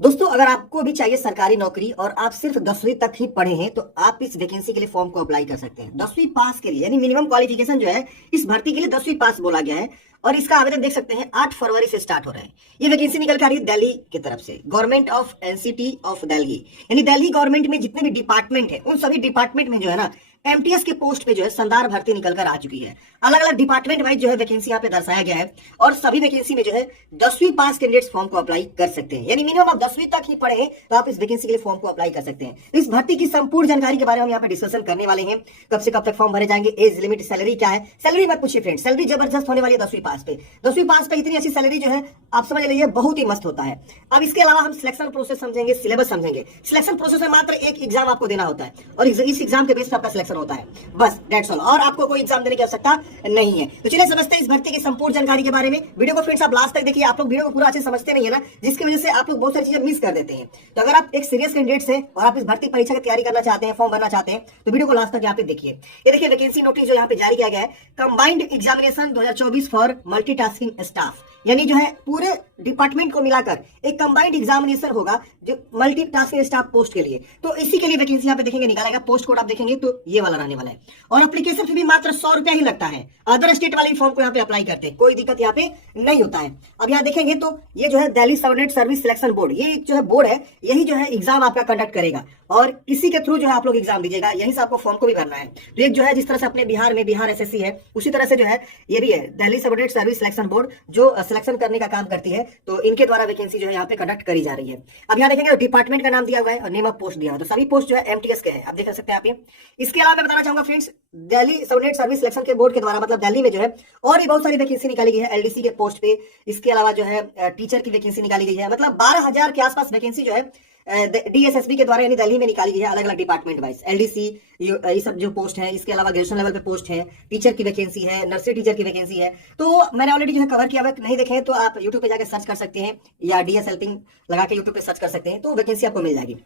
दोस्तों, अगर आपको भी चाहिए सरकारी नौकरी और आप सिर्फ 10वीं तक ही पढ़े हैं तो आप इस वैकेंसी के लिए फॉर्म को अप्लाई कर सकते हैं। 10वीं पास के लिए, यानी मिनिमम क्वालिफिकेशन जो है इस भर्ती के लिए 10वीं पास बोला गया है। और इसका आवेदन देख सकते हैं 8 फरवरी से स्टार्ट हो रहा है। ये वैकेंसी निकल कर आ रही है दिल्ली की तरफ से, government of NCT of Delhi, यानी दिल्ली गवर्नमेंट में जितने भी डिपार्टमेंट है उन सभी डिपार्टमेंट में जो है ना एमटीएस के पोस्ट पे जो है शानदार भर्ती निकल कर आ चुकी है। अलग अलग डिपार्टमेंट वाइज जो है वैकेंसी यहाँ पे दर्शाया गया है और सभी वैकेंसी में जो है 10वीं पास कैंडिडेट्स फॉर्म को अप्लाई कर सकते हैं। यानी मिनिमम आप 10वीं तक ही पढ़े हैं तो आप इस वैकेंसी के लिए फॉर्म को अप्लाई कर सकते हैं। इस भर्ती की संपूर्ण जानकारी के बारे में हम यहाँ पे डिस्कशन करने वाले हैं। कब से कब तक फॉर्म भरे जाएंगे, एज लिमिट, सैलरी क्या है। सैलरी मत पूछिए फ्रेंड, सैलरी जबरदस्त होने वाली है 10वीं पास पे। 10वीं पास पे इतनी अच्छी सैलरी जो है आप समझ लीजिए बहुत ही मस्त होता है। अब इसके अलावा हम सिलेक्शन प्रोसेस समझेंगे, सिलेबस समझेंगे। सिलेक्शन प्रोसेस में मात्र एक एग्जाम आपको देना होता है और इस एग्जाम के बेस पर आपका सिलेक्शन होता है, बस दैट्स ऑल। और आपको कोई एग्जाम देने की आवश्यकता नहीं है। तो चलिए समझते हैं इस भर्ती की संपूर्ण जानकारी के बारे में। वीडियो को फ्रेंड्स आप लास्ट तक देखिए। आप लोग वीडियो को पूरा अच्छे समझते नहीं है ना, जिसकी वजह से आप लोग बहुत सारी चीजें मिस कर देते हैं। तो अगर आप एक सीरियस कैंडिडेट हैं और आप इस भर्ती परीक्षा की तैयारी करना चाहते हैं, फॉर्म भरना चाहते हैं, तो वीडियो को लास्ट तक यहाँ पे देखिए। ये देखिए वैकेंसी नोटिस जो यहाँ पे जारी किया गया है, combined examination 2024 for multitasking staff, यानी जो है पूरे डिपार्टमेंट को मिलाकर एक कंबाइंड एग्जामिनेशन होगा जो मल्टीटास्किंग स्टाफ पोस्ट के लिए। तो इसी के लिए वैकेंसी यहाँ पे देखेंगे निकाला गया। पोस्ट कोड आप देखेंगे तो ये वाला रहने वाला है और एप्लीकेशन फी भी मात्र 100 रुपया ही लगता है। अदर स्टेट वाले फॉर्म को यहाँ पे अप्लाई करते हैं, कोई दिक्कत यहाँ पे नहीं होता है। अब यहाँ देखेंगे तो ये जो है Delhi subordinate service selection board, ये जो है बोर्ड है, यही जो है एग्जाम आपका कंडक्ट करेगा और इसी के थ्रू जो है आप लोग एग्जाम दीजिएगा। यहीं से आपको फॉर्म को भी भरना है। तो एक जो है जिस तरह से अपने बिहार में बिहार एसएससी है, उसी तरह से जो है ये भी है Delhi subordinate service selection board, जो सिलेक्शन करने का काम करती है। तो इनके द्वारा वैकेंसी जो है यहाँ पे कंडक्ट करी जा रही है। अब यहाँ देखेंगे तो डिपार्टमेंट का नाम दिया हुआ है और नेम ऑफ पोस्ट दिया हुआ है। तो सभी पोस्ट जो है एमटीएस के हैं, आप देख सकते हैं आप ये। इसके अलावा मैं बताना चाहूंगा friends, Delhi subordinate service selection के बोर्ड के द्वारा, मतलब दिल्ली में जो है और भी बहुत सारी वैकेंसी निकाली गई है एलडीसी के पोस्ट पे। इसके अलावा जो है टीचर की वैकेंसी निकाली गई है। मतलब 12,000 के आसपास वैकेंसी जो है डीएसएसबी के द्वारा यानी दिल्ली में निकाली गई है, अलग अलग डिपार्टमेंट वाइज। एलडीसी ये सब जो पोस्ट है, इसके अलावा ग्रेजुएशन लेवल पे पोस्ट है, टीचर की वैकेंसी है, नर्सरी टीचर की वैकेंसी है। तो मैंने ऑलरेडी जो है कवर किया हुआ, नहीं देखे तो आप यूट्यूब पे जाकर सर्च कर सकते हैं या डीएस हेल्पिंग लगा के यूट्यूब पे सर्च कर सकते हैं, तो वैकेंसी आपको मिल जाएगी।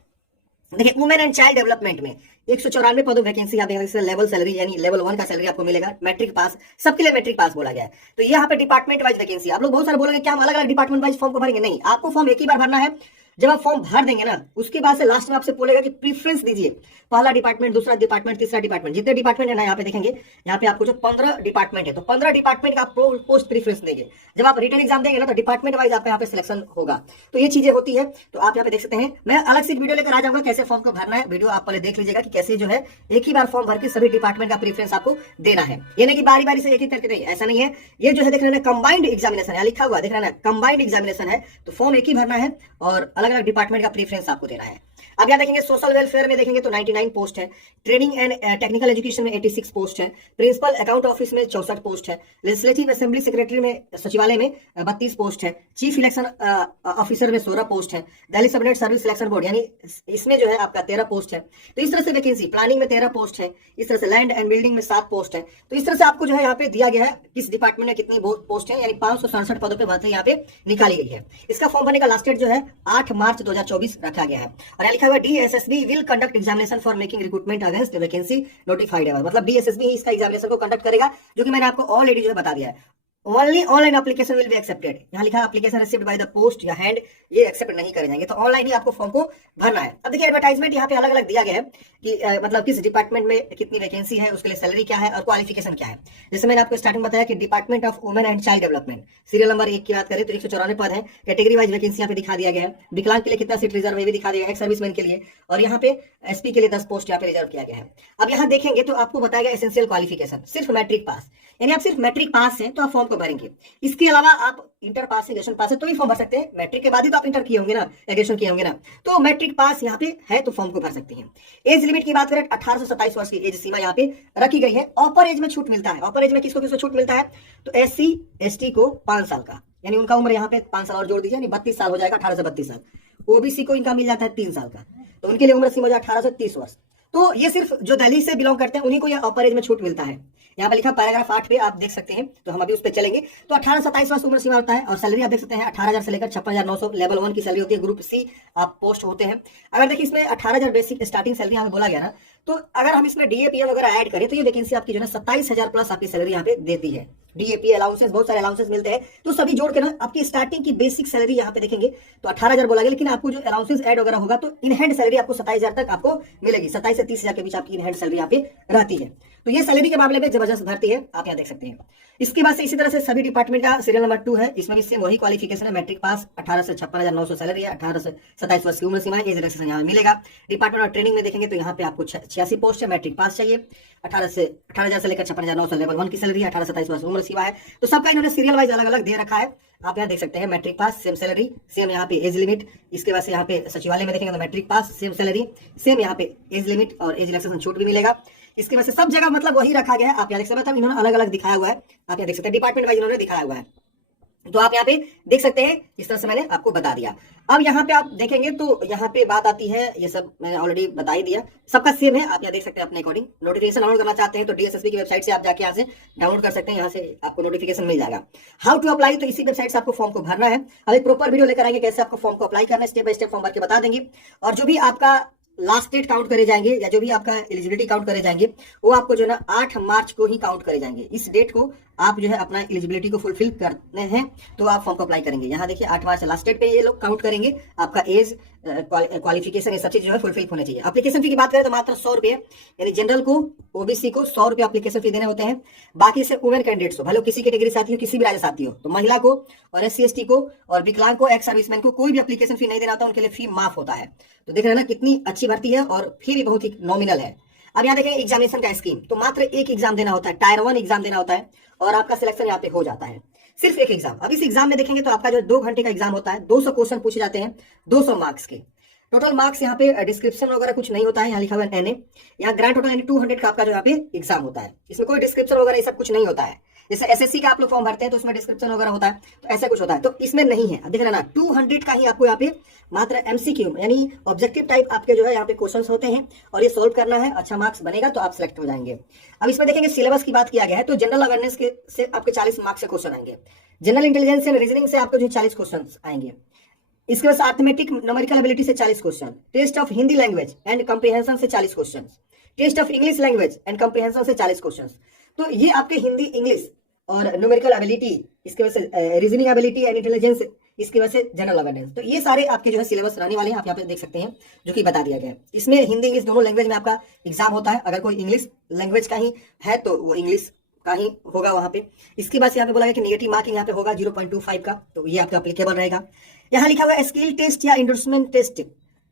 देखिए वुमेन एंड चाइल्ड डेवलपमेंट में 194 पदों वैकेंसी आप देखेंगे। लेवल सैलरी यानी लेवल 1 का सैलरी आपको मिलेगा। मैट्रिक पास, सबके लिए मैट्रिक पास बोला गया है। तो यहाँ पे डिपार्टमेंट वाइज वैकेंसी। आप लोग बहुत सारे बोलेंगे क्या हम अलग अलग डिपार्टमेंट वाइज फॉर्म को भरेंगे? नहीं, आपको फॉर्म एक ही बार भरना है। जब आप फॉर्म भर देंगे ना, उसके बाद से लास्ट में आपसे बोलेगा कि प्रीफरेंस दीजिए, पहला डिपार्टमेंट, दूसरा डिपार्टमेंट, तीसरा डिपार्टमेंट। जितने डिपार्टमेंट है ना यहाँ पे देखेंगे, यहाँ पे आपको जो 15 डिपार्टमेंट है तो 15 डिपार्टमेंट का आप पोस्ट प्रीफरेंस देंगे। जब आप रिटर्न एग्जाम देंगे ना तो डिपार्टमेंट वाइज आपका यहाँ पे सिलेक्शन होगा। तो ये चीजें होती है। तो आप यहाँ पे देख सकते हैं, मैं अलग से वीडियो लेकर आ जाऊंगा कैसे फॉर्म को भरना है। वीडियो आप पहले देख लीजिएगा कि कैसे जो है एक ही बार फॉर्म भर के सभी डिपार्टमेंट का प्रीफरेंस आपको देना है। ये नहीं कि बारी बारी से एक ही करके, नहीं, ऐसा नहीं है। ये जो है देख रहे हैं कंबाइंड एग्जामिनेशन, यहाँ लिखा हुआ देख रहे हैं कंबाइंड एग्जामिनेशन है। तो फॉर्म एक ही भरना है और अलग अलग डिपार्टमेंट का प्रीफरेंस आपको देना है। अब यहाँ देखेंगे सोशल वेलफेयर में देखेंगे तो 99 पोस्ट है। ट्रेनिंग एंड टेक्निकल एजुकेशन में 86 पोस्ट है। प्रिंसिपल अकाउंट ऑफिस में 64 पोस्ट है। लेजिस्लेटिव असेंबली सेक्रेटरी में सचिवालय में 32 पोस्ट है। चीफ इलेक्शन ऑफिसर में 16 पोस्ट है। Delhi subordinate service selection board यानी इसमें जो है आपका 13 पोस्ट है। तो इस तरह से वैकेंसी, प्लानिंग में 13 पोस्ट है। इस तरह से लैंड एंड बिल्डिंग में 7 पोस्ट है। तो इस तरह से आपको जो है यहाँ पे दिया गया है किस डिपार्टमेंट में कितनी पोस्ट है, यानी 567 पदों पर भर्ती यहाँ पे निकाली गई है। इसका फॉर्म भरने का लास्ट डेट जो है 8 मार्च 2024 रखा गया है। और लिखा हुआ DSSB will conduct examination for making recruitment against vacancy notified है। मतलब DSSB ही इसका एग्जामिनेशन को कंडक्ट करेगा, जो कि मैंने आपको ऑलरेडी जो है बता दिया है। Only online application will be accepted. यहाँ लिखा है application received by the post या हैंड, ये एक्सेप्ट नहीं करे जाएंगे। तो ऑनलाइन ही आपको फॉर्म को भरना है। अब देखिए एडवर्टाइजमेंट यहाँ पे अलग अलग दिया गया है कि मतलब किस डिपार्टमेंट में कितनी वैकेंसी है, उसके लिए सैलरी क्या है और क्वालिफिकेशन क्या है। जैसे मैंने आपको स्टार्टिंग बताया कि department of women and child development, serial number 1 की बात करें तो 194 पद है। कैटेगरी वाइज वैकेंसी यहाँ पे दिखा दिया गया है। विकलांग के लिए कितना सीट रिजर्व है भी दिखा दिया गया है, सर्विसमैन के लिए। और यहाँ पे एसपी के लिए 10 पोस्ट यहाँ पे रिजर्व किया गया है। अब यहाँ देखेंगे तो आपको बताया गया एसेंशियल क्वालिफिकेशन सिर्फ मैट्रिक पास, यानी आप सिर्फ मैट्रिक पास है तो आप फॉर्म को भरेंगे। इसके अलावा आप इंटर पास है, ग्रेजुएशन पास है तो भी फॉर्म भर सकते हैं। मैट्रिक के बाद ही तो आप इंटर किए होंगे ना, ग्रेजुएशन किए होंगे ना, तो मैट्रिक पास यहाँ पे है तो फॉर्म को भर सकते हैं। एज लिमिट की बात करें 18 से 27 वर्ष की एज सीमा यहाँ पे रखी गई है। अपर एज में छूट मिलता है। अपर एज में किसको किसको छूट मिलता है? तो SC ST को 5 साल का, यानी उनका उम्र यहाँ पे 5 साल और जोड़ दीजिए, यानी 32 साल हो जाएगा, 18 से 32 साल। ओबीसी को इनका मिल जाता है 3 साल का, तो उनके लिए उम्र सीमा हो जाए 18 से 30 वर्ष। तो ये सिर्फ जो दिल्ली से बिलोंग करते हैं उन्हीं को ये अपर एज में छूट मिलता है। यहाँ पे लिखा पैराग्राफ 8 पे आप देख सकते हैं, तो हम अभी उस पर चलेंगे। तो 18 से 27 वर्ष उम्र सीमा होता है और सैलरी आप देख सकते हैं 18,000 से लेकर 56,900 लेवल 1 की सैलरी होती है। ग्रुप C आप पोस्ट होते हैं। अगर देखिए इसमें 18,000 बेसिक स्टार्टिंग सैलरी यहाँ पे बोला गया ना, तो अगर हम इसमें DAPM वगैरह ऐड करें तो ये वैकेंसी आपकी जो है 27,000 प्लस आपकी सैलरी यहाँ पे देती है। डीएपी अलाउंसेस, बहुत सारे अलाउंसेस मिलते हैं। तो सभी जोड़ के ना आपकी स्टार्टिंग की बेसिक सैलरी यहाँ पे देखेंगे तो 18,000 बोला गया, लेकिन आपको जो अलाउंसेस ऐड वगैरह होगा तो इन हैंड सैलरी आपको 27,000 तक आपको मिलेगी। 27 से 30,000 के बीच आपकी इन हैंड सैलरी यहाँ पे रहती है। तो ये सैलरी के मामले में जबरदस्त भर्ती है, आप यहाँ देख सकते हैं। इसके बाद से इसी तरह से सभी डिपार्टमेंट का सीरियल नंबर 2 है, इसमें भी सेम वही क्वालिफिकेशन है, मैट्रिक पास, 18 से 56,900 सैलरी है, 18 से 27 वर्ष की उम्र सीमा है, एज रिलैक्सेशन यहाँ मिलेगा। डिपार्टमेंट ऑफ ट्रेनिंग में देखेंगे तो यहाँ पे आपको 86 पोस्ट है, मैट्रिक पास चाहिए, 18,000 से लेकर 56,900 लेवल 1 की सैलरी है, 18 27 वर्ष उम्र सीमा है। तो सबका इन्होंने सीरियल वाइज अलग अलग दे रखा है, आप यहाँ देख सकते हैं। Matric pass same salary, same यहाँ पे एज लिमिट। इसके बाद से यहाँ पे सचिवालय में देखेंगे तो matric pass same salary, same यहाँ पे एज लिमिट और एज रिलैक्सेशन छूट भी मिलेगा। इसके वजह से सब जगह मतलब वही रखा गया है, आप यहाँ देख सकते हैं। इन्होंने अलग अलग दिखाया हुआ है, आप यहाँ देख सकते हैं, डिपार्टमेंट वाइज इन्होंने दिखाया हुआ है। तो आप यहाँ पे देख सकते हैं, इस तरह से मैंने आपको बता दिया। अब यहाँ पे आप देखेंगे तो यहाँ पे बात आती है, ये सब मैंने ऑलरेडी बता ही दिया, सबका सेम है, आप यहाँ देख सकते हैं अपने अकॉर्डिंग। नोटिफिकेशन डाउनलोड करना चाहते हैं तो डीएसएसबी की वेबसाइट से आप जाके यहाँ से डाउनलोड कर सकते हैं, यहाँ से आपको नोटिफिकेशन मिल जाएगा। हाउ टू अप्लाई, तो इसी वेबसाइट से आपको फॉर्म को भरना है। अब एक प्रॉपर वीडियो लेकर आएंगे कैसे आपको फॉर्म को अप्लाई करना है, स्टेप बाय स्टेप फॉर्म भर के बता देंगे। और जो भी आपका लास्ट डेट काउंट करे जाएंगे या जो भी आपका एलिजिबिलिटी काउंट करे जाएंगे वो आपको जो है ना 8 मार्च को ही काउंट करे जाएंगे। इस डेट को आप जो है अपना एलिजिबिलिटी को फुलफिल करने हैं तो आप फॉर्म को अप्लाई करेंगे। यहाँ देखिए 8 मार्च लास्ट डेट पे ये लोग काउंट करेंगे, आपका एज, क्वालिफिकेशन, ये सब चीज जो है फुलफिल होने चाहिए। एप्लीकेशन फी की बात करें तो मात्र 100 रुपए, यानी जनरल को, ओबीसी को 100 रुपए एप्लीकेशन फी देने होते हैं। बाकी से वुमेन कैंडिडेट्स हो, भले किसी कैटेगरी से आती हो, किसी भी राज्य से आती हो, तो महिला को और SC/ST को और विकलांग को, एक्स सर्विसमैन को कोई भी एप्लीकेशन फी नहीं देना होता, उनके लिए फी माफ होता है। तो देख रहे हैं ना कितनी अच्छी भर्ती है और फी भी बहुत ही नॉमिनल है। अब यहाँ देखेंगे एग्जामिनेशन का स्कीम, तो मात्र एक एग्जाम देना होता है, टायर 1 एग्जाम देना होता है और आपका सिलेक्शन यहाँ पे हो जाता है। सिर्फ एक एग्जाम। अब इस एग्जाम में देखेंगे तो आपका जो 2 घंटे का एग्जाम होता है, 200 क्वेश्चन पूछे जाते हैं, 200 मार्क्स के। टोटल मार्क्स यहाँ पे डिस्क्रिप्शन वगैरह कुछ नहीं होता है, यहाँ लिखा हुआ है NA। यहाँ ग्रांड टोटल यानी 200 का आपका जो यहाँ पे एग्जाम होता है, इसमें कोई डिस्क्रिप्शन वगैरह ये सब कुछ नहीं होता है। जैसे SSC का आप लोग फॉर्म भरते हैं तो उसमें डिस्क्रिप्शन वगैरह होता है, तो ऐसा कुछ होता है, तो इसमें नहीं है। अब देख लेना 200 का ही आपको यहाँ पे मात्र MCQ यानी ऑब्जेक्टिव टाइप आपके जो है यहाँ पे क्वेश्चंस होते हैं और ये सोल्व करना है। अच्छा मार्क्स बनेगा तो आप सिलेक्ट हो जाएंगे। अब इसमें देखेंगे सिलेबस की बात किया गया है, तो जनरल अवेयरनेस के से आपके 40 मार्क्स के क्वेश्चन आएंगे, जनरल इंटेलिजेंस एंड रीजनिंग से आपको जो 40 क्वेश्चन आएंगे। इसके बाद अर्थमेटिक न्यूमेरिकल एबिलिटी से 40 question, test of Hindi language and comprehension से 40 question, test of English language and comprehension से 40 क्वेश्चन। तो ये आपके हिंदी, इंग्लिश और न्यूमेरिकल एबिलिटी, इसके वजह से रीजनिंग एबिलिटी एंड इंटेलिजेंस, इसकी वजह से जनरल अवेयरनेस, तो ये सारे आपके जो है सिलेबस रहने वाले हैं, आप यहाँ पे देख सकते हैं जो कि बता दिया गया है। इसमें हिंदी इंग्लिश दोनों लैंग्वेज में आपका एग्जाम होता है, अगर कोई इंग्लिश लैंग्वेज का ही है तो वो इंग्लिश का ही होगा वहां पे। इसके बाद से यहाँ पे बोला गया कि नेगेटिव मार्किंग यहाँ पे होगा 0.25 का, तो ये आपका एप्लीकेबल रहेगा। यहाँ लिखा हुआ है स्किल टेस्ट या endorsement test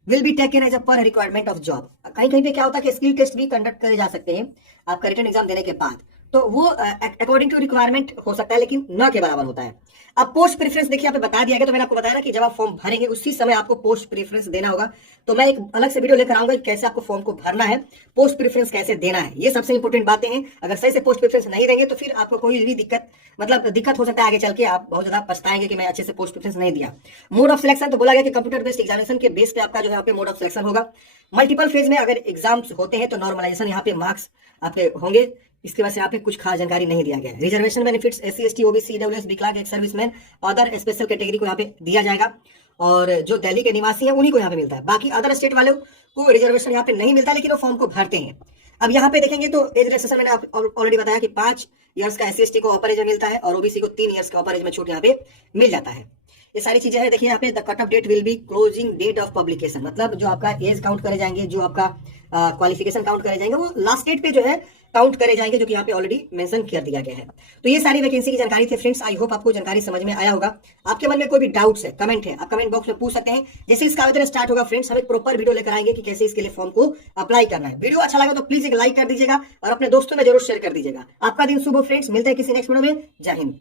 will be taken as a per requirement of job. कहीं कहीं पे क्या होता है कि स्किल टेस्ट भी कंडक्ट करे जा सकते हैं आपका रिटन एग्जाम देने के बाद, तो वो अकॉर्डिंग टू रिक्वायरमेंट हो सकता है लेकिन न के बराबर होता है। अब पोस्ट प्रेफरेंस देखिए यहाँ पे बता दिया गया, तो मैंने आपको बताया ना कि जब आप फॉर्म भरेंगे उसी समय आपको पोस्ट प्रेफरेंस देना होगा। तो मैं एक अलग से वीडियो लेकर आऊंगा कैसे आपको फॉर्म को भरना है, पोस्ट प्रेफरेंस कैसे देना है, ये सबसे इंपॉर्टेंट बातें हैं। अगर सही से पोस्ट प्रेफरेंस नहीं देंगे तो फिर आपको कोई भी दिक्कत हो सकता है आगे चल के, आप बहुत ज्यादा पछताएंगे कि मैं अच्छे से पोस्ट प्रेफरेंस नहीं दिया। मोड ऑफ सिलेक्शन, तो बोला गया कि कंप्यूटर बेस्ड एग्जामिनेशन के बेस पे आपका जो है मोड ऑफ सिलेक्शन होगा। मल्टीपल फेज में अगर एग्जाम्स होते हैं तो नॉर्मलाइजेशन यहाँ पे मार्क्स आपके होंगे। इसके बाद से यहाँ पे कुछ खास जानकारी नहीं दिया गया है। Reservation benefits SC/ST OBC EWS विकलांग ex serviceman other special category को यहाँ पे दिया जाएगा और जो दिल्ली के निवासी हैं उन्हीं को यहाँ पे मिलता है। बाकी अदर स्टेट वालों को रिजर्वेशन यहाँ पे नहीं मिलता, लेकिन वो फॉर्म को भरते हैं। अब यहाँ पे देखेंगे तो एज रिलैक्सेशन मैंने ऑलरेडी बताया कि 5 इयर्स का SC/ST को अपर एज में मिलता है और OBC को 3 इयर्स का अपर एज में छूट यहाँ पे मिल जाता है। ये सारी चीजें हैं। देखिए यहाँ पे the cut off date will be closing date of publication, मतलब जो आपका एज काउंट करे जाएंगे, जो आपका क्वालिफिकेशन काउंट करे जाएंगे, वो लास्ट डेट पे जो है काउंट करे जाएंगे, जो कि यहाँ पे ऑलरेडी मेंशन कर दिया गया है। तो ये सारी वैकेंसी की जानकारी थी फ्रेंड्स। आई होप आपको जानकारी समझ में आया होगा। आपके मन में कोई भी डाउट्स है, कमेंट है, आप कमेंट बॉक्स में पूछ सकते हैं। जैसे इसका आवेदन स्टार्ट होगा फ्रेंड्स, हम एक प्रॉपर वीडियो लेकर आएंगे कि कैसे इसके लिए फॉर्म को अप्लाई करना है। वीडियो अच्छा लगा तो प्लीज एक लाइक कर दीजिएगा और अपने दोस्तों में जरूर शेयर कर दीजिएगा। आपका दिन शुभ हो फ्रेंड्स, मिलते हैं किसी नेक्स्ट वीडियो में। जय हिंद।